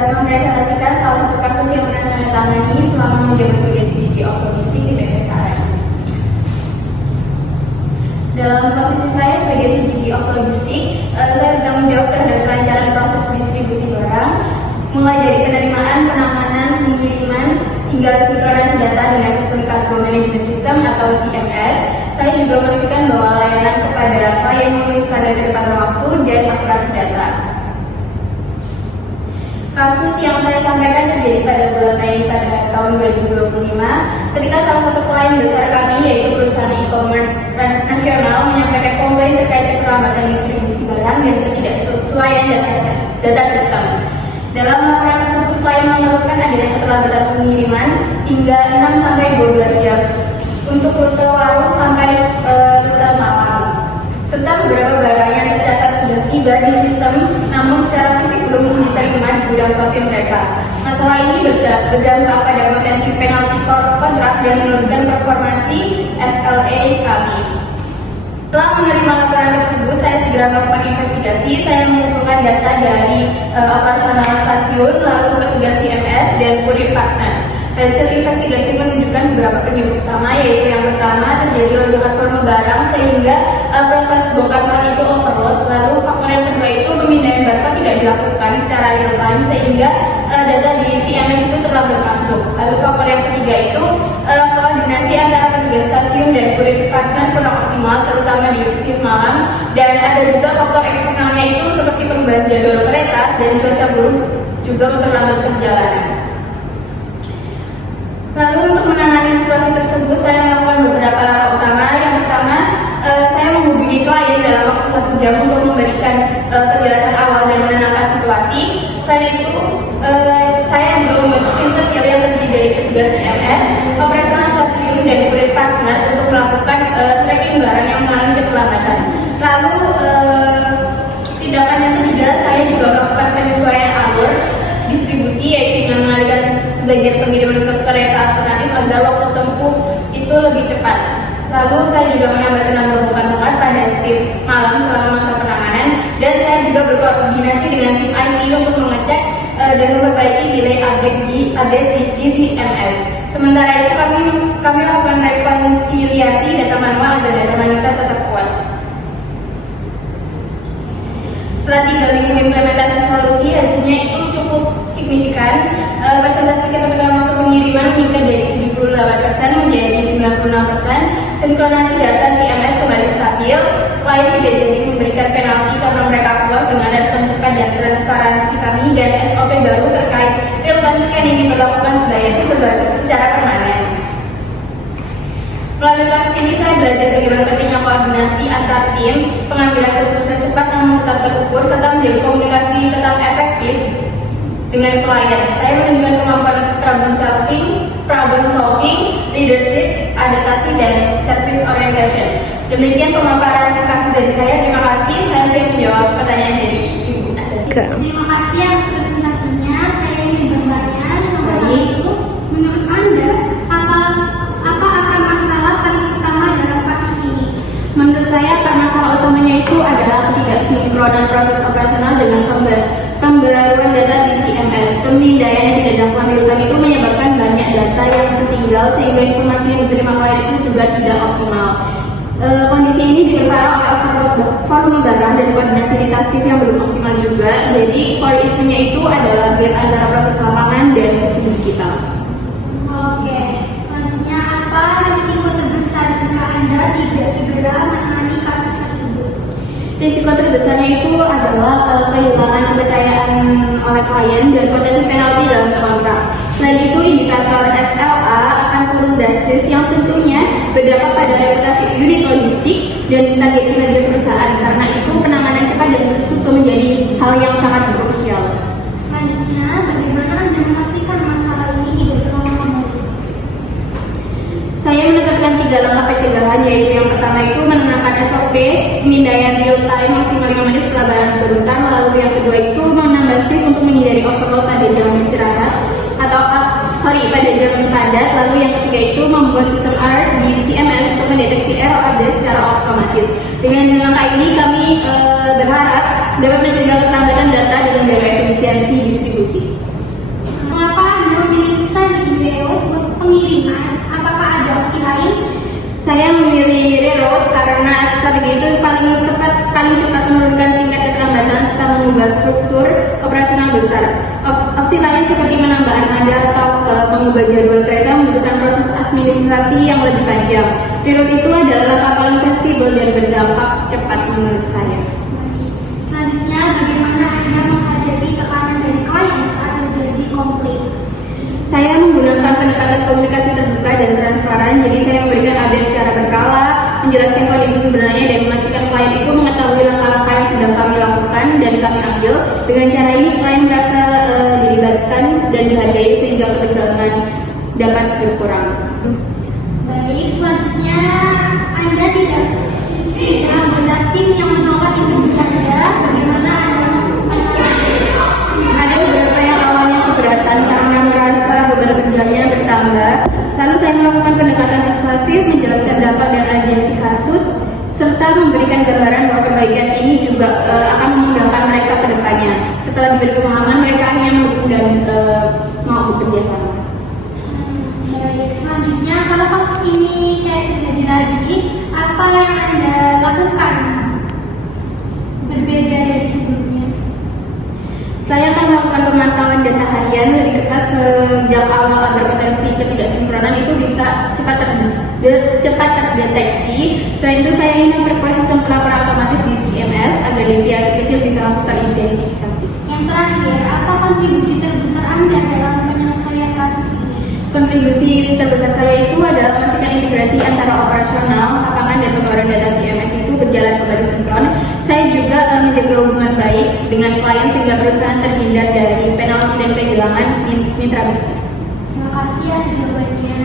mempresentasikan salah satu kasus yang pernah saya tangani selama menjabat sebagai CDD of Logistik di PT KAI. Dalam posisi saya sebagai CDD of Logistik, saya bertanggung jawab terhadap kelancaran proses distribusi barang, mulai dari penerimaan, penanganan, pengiriman, hingga sinkronasi data dengan sistem Cargo Management System atau CMS. Saya juga memastikan bahwa layanan kepada klien memenuhi standar ketepatan waktu dan akurasi data. Kasus yang saya sampaikan terjadi pada bulan Mei pada tahun 2025 ketika salah satu klien besar kami, yaitu perusahaan e-commerce nasional, menyampaikan komplain terkait keterlambatan distribusi barang dan ketidaksesuaian data sistem. Dalam laporan tersebut, klien mengeluhkan adanya keterlambatan pengiriman hingga 6-12 jam untuk rute Waru sampai rute Malang, serta beberapa barang yang tercatat sudah tiba di sistem namun secara fisik belum diterima di gudang sortir mereka. Masalah ini berdampak pada potensi penalti kontrak dan menurunkan performansi SLA kami. Setelah menerima laporan tersebut, saya segera melakukan investigasi. Saya mengumpulkan data dari operasional stasiun, lalu petugas CMS dan kurir partner. Hasil investigasi menunjukkan beberapa penyebab utama, yaitu yang pertama terjadi lonjakan volume barang sehingga proses bongkar muat itu overload. Lalu faktor yang kedua itu pemindahan barcode tidak dilakukan secara real time sehingga data di CMS itu terlambat masuk. Lalu faktor yang ketiga itu koordinasi antara petugas stasiun dan kurir partner kurang optimal, terutama di shift malam. Dan ada juga faktor eksternalnya itu seperti perubahan jadwal kereta dan cuaca buruk juga memperlambat perjalanan. Lalu untuk menangani situasi tersebut, saya melakukan beberapa langkah utama. Yang pertama, saya menghubungi klien dalam waktu 1 jam untuk memberikan penjelasan awal dan menenangkan situasi. Selain itu, saya juga membentuk tim kecil yang terdiri dari petugas CMS, operasional stasiun, dan kurir partner untuk melakukan tracking barang yang mengalami keterlambatan. Lalu, tindakan yang ketiga, saya juga melakukan penyesuaian alur distribusi, yaitu dengan mengalihkan sebagian pengiriman ke kereta alternatif agar waktu tempuh itu lebih cepat. Lalu saya juga menambah tenaga bongkar muat pada shift malam selama masa penanganan, dan saya juga berkoordinasi dengan tim IT untuk mengecek dan memperbaiki delay update di CMS. Sementara itu kami lakukan rekonsiliasi data manual agar data manifest tetap kuat. Setelah 3 minggu implementasi solusi, hasilnya itu cukup signifikan. Presentasi ketepatan waktu pengiriman meningkat dari 78% menjadi 96%. Sinkronasi data CMS kembali stabil. Klien tidak jadi memberikan penalti karena mereka puas dengan respon cepat dan transparansi kami, dan SOP baru terkait real-time scanning diberlakukan secara permanen. Melalui kasus ini, saya belajar bagaimana pentingnya koordinasi antar tim, pengambilan keputusan cepat namun tetap terukur, serta menjaga komunikasi tetap efektif dengan klien. Saya menunjukkan kemampuan problem solving, leadership, adaptasi, dan service orientation. Demikian pemaparan kasus dari saya. Terima kasih. Saya siap menjawab pertanyaan dari Ibu Asasi. Terima kasih atas presentasinya. Saya ingin bertanya, menurut Anda, apa akar masalah paling utama dalam kasus ini? Menurut saya, masalah utamanya itu adalah ketidaksinkronan proses operasional dengan pembaruan data di CMS. Pemindaian yang tidak dilakukan real time itu menyebabkan banyak data yang tertinggal sehingga informasi yang diterima klien itu juga tidak optimal. Kondisi ini diperparah oleh overload volume barang dan koordinasi di tasif yang belum optimal juga. Jadi core isunya itu adalah gap antara proses lapangan dan sistem digital. Oke, selanjutnya apa risiko terbesar jika Anda tidak segera menangani kasus tersebut? Risiko terbesarnya itu adalah kehilangan kepercayaan oleh klien dan potensi penalti dalam kontrak. Selain itu, indikator SLA akan turun drastis yang tentunya berdampak pada reputasi unit logistik dan target kinerja perusahaan. Karena itu, penanganan cepat dan terstruktur menjadi hal yang sangat krusial. Selanjutnya, bagaimana Anda memastikan masalah ini tidak terulang kembali? Saya menetapkan 3 langkah pencegahan, yaitu yang pertama itu menenangkan SOP, pemindaian real time maksimal 5 menit setelah barang diturunkan. Lalu yang kedua itu menambah shift untuk menghindari overload pada jam istirahat pada jam padat. Lalu yang ketiga itu membuat sistem alert di CMS untuk mendeteksi error update secara otomatis. Dengan langkah ini kami berharap dapat mencegah keterlambatan data dan menjaga efisiensi distribusi. Saya memilih reroute karena strategi itu paling cepat menurunkan tingkat keterlambatan serta mengubah struktur operasional besar. Opsi lain seperti menambah armada atau mengubah jadwal kereta membutuhkan proses administrasi yang lebih panjang. Reroute itu adalah langkah paling fleksibel dan berdampak cepat menurut saya. Selanjutnya, bagaimana Anda menghadapi tekanan dari klien saat terjadi konflik? Saya menggunakan pendekatan komunikasi terbuka dan transparan, jadi saya memberikan update secara berkala, menjelaskan kondisi sebenarnya dan memastikan klien itu mengetahui langkah-langkah yang sedang kami lakukan dan kami ambil. Dengan cara ini klien merasa dilibatkan dan dihargai sehingga ketegangan dapat berkurang. Baik, selanjutnya Anda tidak anggota tim yang menolak instruksi Anda. Bagaimana Anda Ada beberapa yang awalnya keberatan karena merasa beban kerjanya bertambah. Lalu saya melakukan pendekatan persuasif, menjelaskan dampak dan urgensi kasus, serta memberikan gambaran bahwa perbaikan ini juga akan memudahkan mereka ke depannya. Setelah diberi pemahaman, mereka akhirnya mendukung dan mau bekerja sama. Baik, selanjutnya kalau kasus ini kayak terjadi lagi, apa yang Anda lakukan berbeda dari sebelumnya? Saya akan melakukan pemantauan data harian lebih ketat sejak awal agar potensi ketidaksinkronan itu bisa cepat terdeteksi. Selain itu, saya ingin memperkuat sistem pelaporan otomatis di CMS agar deviasi kecil bisa langsung teridentifikasi. Yang terakhir, apa kontribusi terbesar Anda dalam penyelesaian kasus ini? Kontribusi terbesar saya itu adalah memastikan integrasi antara operasional, lapangan, dan pembaruan data CMS itu berjalan kembali sinkron. Saya juga menjaga hubungan baik dengan klien sehingga perusahaan terhindar dari penalti dan kehilangan mitra bisnis. Terima kasih atas jawabannya.